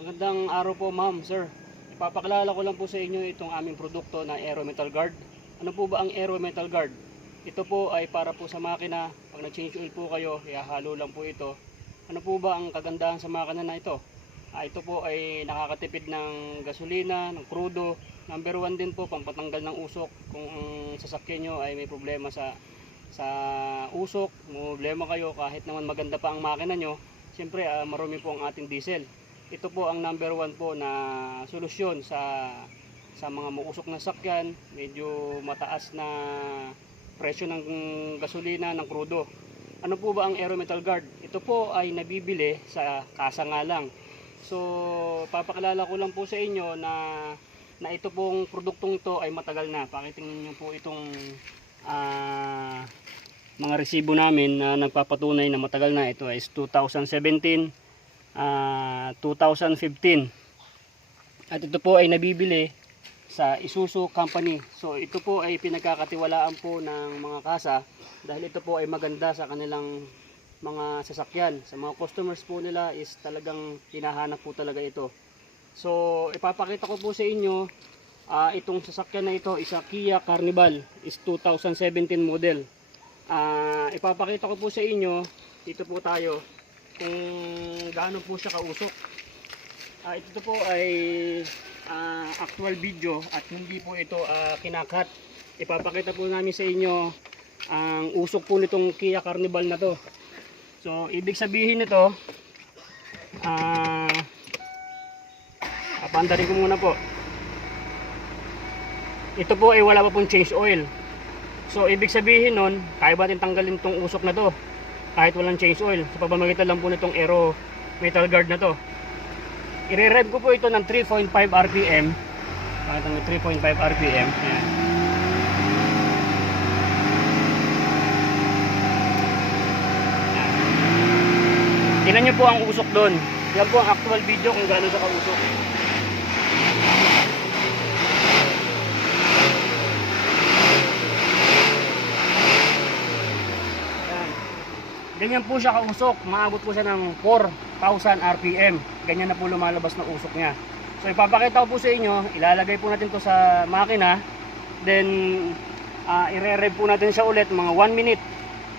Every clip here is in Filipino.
Magandang araw po ma'am, sir. Ipapakilala ko lang po sa inyo itong aming produkto na Aero Metal Guard. Ano po ba ang Aero Metal Guard? Ito po ay para po sa makina. Pag nag-change oil po kayo, ihahalo lang po ito. Ano po ba ang kagandahan sa makina na ito? Ito po ay nakakatipid ng gasolina, ng krudo. Number 1 din po, pampatanggal ng usok. Kung ang sasakyan nyo ay may problema sa usok, may problema kayo kahit naman maganda pa ang makina nyo, siyempre marumi po ang ating diesel. Ito po ang number 1 po na solusyon sa mga mausok na sakyan, medyo mataas na presyo ng gasolina, ng krudo. Ano po ba ang Aero Metal Guard? Ito po ay nabibili sa kasa nga lang. So papakilala ko lang po sa inyo na ito pong produktong ito ay matagal na. Pakitingin niyo po itong mga resibo namin na nagpapatunay na matagal na. Ito ay 2017, 2015, at ito po ay nabibili sa Isuzu Company. So ito po ay pinagkakatiwalaan po ng mga kasa dahil ito po ay maganda sa kanilang mga sasakyan. Sa mga customers po nila is talagang hinahanap po talaga ito. So ipapakita ko po sa inyo itong sasakyan na ito, isa Kia Carnival, is 2017 model. Ipapakita ko po sa inyo, dito po tayo, kung gaano po siya kausok. Ito po ay actual video at hindi po ito kinakat. Ipapakita po namin sa inyo ang usok po nitong Kia Carnival na to. So ibig sabihin nito, paandarin ko muna po. Ito po ay wala pa pong change oil. So ibig sabihin nun, kaya ba natin tanggalin tong usok na to kahit walang change oil sa pamamagitan lang po nitong Aero Metal Guard na to. I-rev ko po ito ng 3.5 RPM. Pakita ng 3.5 RPM. Ayan. Tingnan nyo po ang usok doon. Yan po ang actual video kung gaano sa kausok. Ganyan po siya kausok, maabot po siya ng 4,000 RPM. Ganyan na po lumalabas na usok niya. So ipapakita ko po sa inyo, ilalagay po natin to sa makina. Then i-rev po natin siya ulit mga 1 minute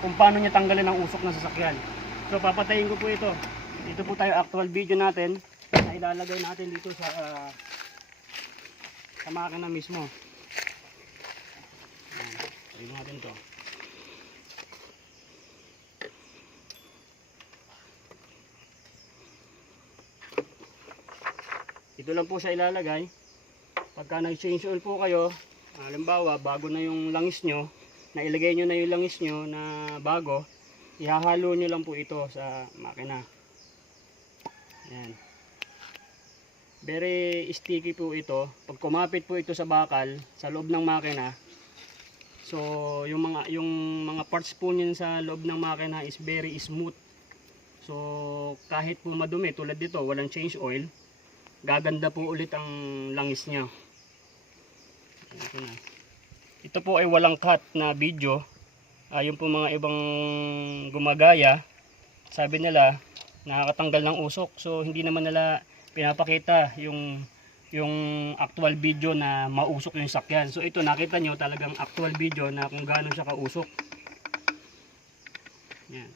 kung paano niya tanggalin ang usok ng sasakyan. So papatayin ko po ito. Dito po tayo actual video natin na ilalagay natin dito sa makina mismo. Tingnan natin to. Ito lang po siya ilalagay. Pagka nag-change oil po kayo, halimbawa bago na yung langis nyo, na ilagay nyo na yung langis nyo na bago, ihahalo nyo lang po ito sa makina. Ayan. Very sticky po ito. Pag kumapit po ito sa bakal, sa loob ng makina, so yung mga parts po niyan sa loob ng makina is very smooth. So kahit po madumi tulad dito, walang change oil, gaganda po ulit ang langis niya. Ito po ay walang cut na video. Yung po mga ibang gumagaya, sabi nila nakakatanggal ng usok. So hindi naman nila pinapakita yung actual video na mausok yung sakyan. So ito nakita nyo talagang actual video na kung gaano siya kausok. Yan.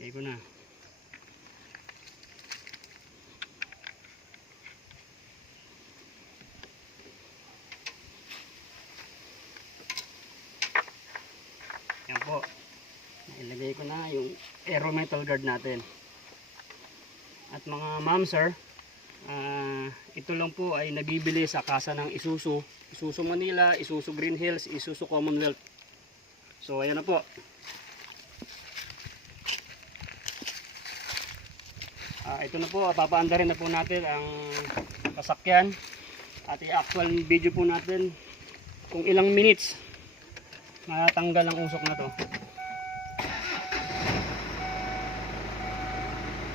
Lagay ko na. Yan po. Ilagay ko na yung Aero Metal Guard natin. At mga ma'am sir, ito lang po ay nabibili sa kasa ng Isuzu. Isuzu Manila, Isuzu Green Hills, Isuzu Commonwealth. So ayan na po. Ito na po, papaandarin na po natin ang sasakyan. At i-actual video po natin kung ilang minutes matanggal ang usok na to.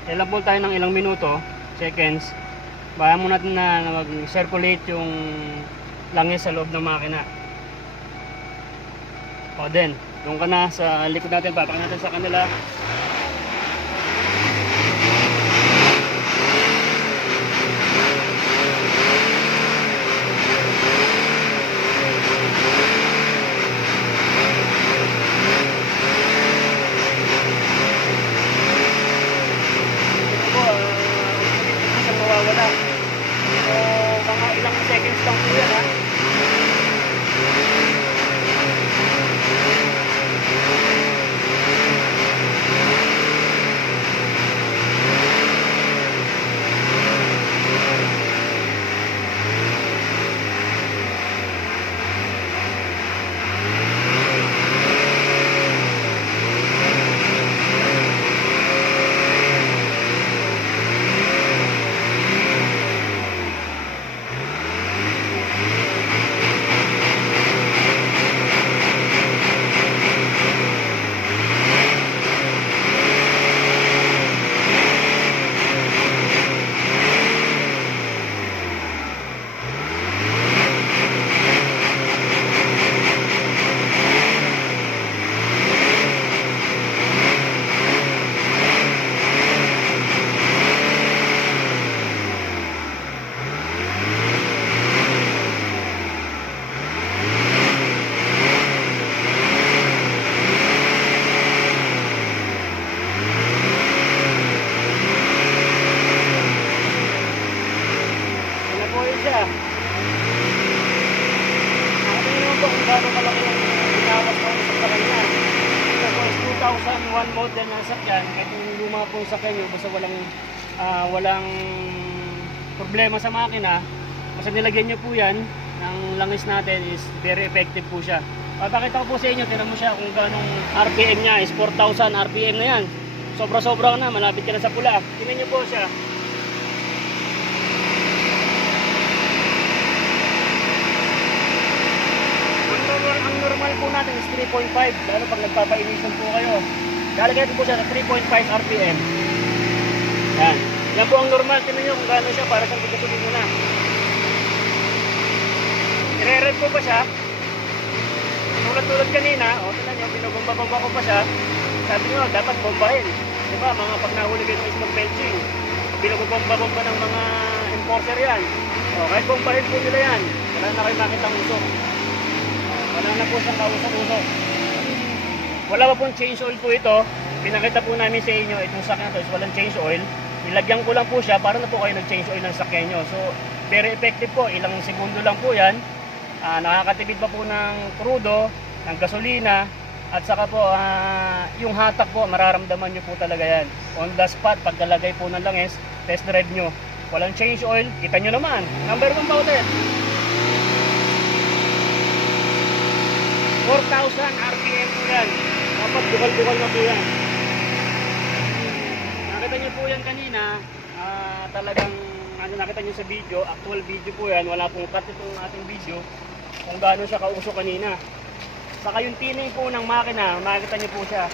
Ilan po tayo ng ilang minuto, seconds. Bayan mo natin na mag-circulate yung langis sa loob ng makina. O then, doon ka na sa likod natin, papakita natin sa kanila. sasakyan, kahit yung luma pong sakyan nyo, basta walang problema sa makina, basta nilagyan nyo po yan ng langis natin, is very effective po siya. Papakita ko po sa inyo, tira mo siya kung ganong RPM niya, is 4,000 RPM na yan. Sobra-sobra na, malapit ka na sa pula. Tingnan nyo po siya. Ang normal po natin is 3.5, lalo pag nagpapa-ignition po kayo. Lalagyan po siya sa 3.5 RPM. Yan. Yan po ang normal. Tingnan nyo kung gano'n siya para sa gasolina na. I-rev ko pa siya. Tulad kanina, tingnan nyo, binubomba-bomba ko pa siya. Sabi nyo, dapat bombahin. Diba, mga pag nahuli kayo ng smoke belching, binubomba-bomba ng mga enforcer yan. Kahit bombahin po nila yan, wala na kayo makita ang usok. Wala na po siyang kausok-usok. Wala pa pong change oil po ito. Pinakita po namin sa inyo, itong sakyan na ito is walang change oil. Nilagyan ko lang po siya para na po kayo nag-change oil ng sakyan nyo. So, very effective po. Ilang segundo lang po yan. Nakakatipid pa po ng crudo, ng gasolina, at saka po, yung hatak po, mararamdaman nyo po talaga yan. On the spot, pagkalagay po ng langis, test drive nyo. Walang change oil, kita nyo naman. Number 1 pa ulit. 4,000 RPM po yan. Dapat bukal-bukal na po yan. Nakita nyo po yan kanina, talagang nakita nyo sa video, actual video po yan, wala pong cut itong ating video kung gaano siya kausok kanina. Saka yung tining po ng makina, makikita nyo po siya.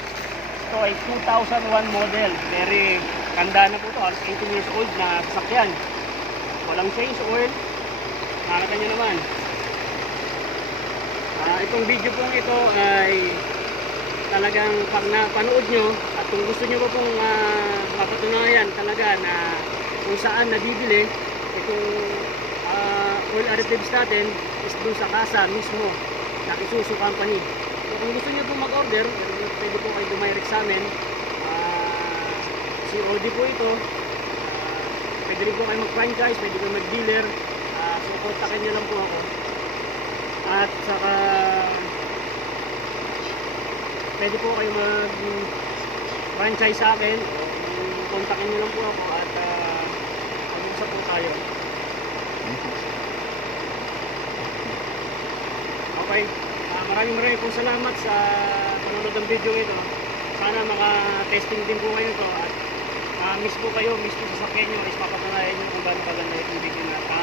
Ito ay 2001 model. Very kanda na po ito, halos 18 years old na sasakyan. Walang change oil. Makikita nyo naman. Itong video pong ito ay talagang pag napanood nyo at kung gusto nyo po pong mapatunayan talaga na kung saan nabibili itong oil additives natin is dun sa kasa mismo na Isuzu Company. So, kung gusto nyo pong mag-order, pwede po kayo dumirect sa amin. COD po ito. Pwede rin po kayo mag-franchise, pwede kayo mag-dealer. So kontakin nyo lang po ako. At saka pwede po kayo mag-franchise sa akin. Kontakin nyo lang po ako at mag-usap po tayo. Okay, maraming pong salamat sa panonood ng video ito. Sana maka-testing din po kayo ito at miss po kayo, miss po sa sakyan nyo is mapatunayan nyo kung gaano kaganda itong video na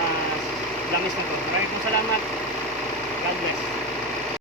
langis na to. Maraming pong salamat. God bless.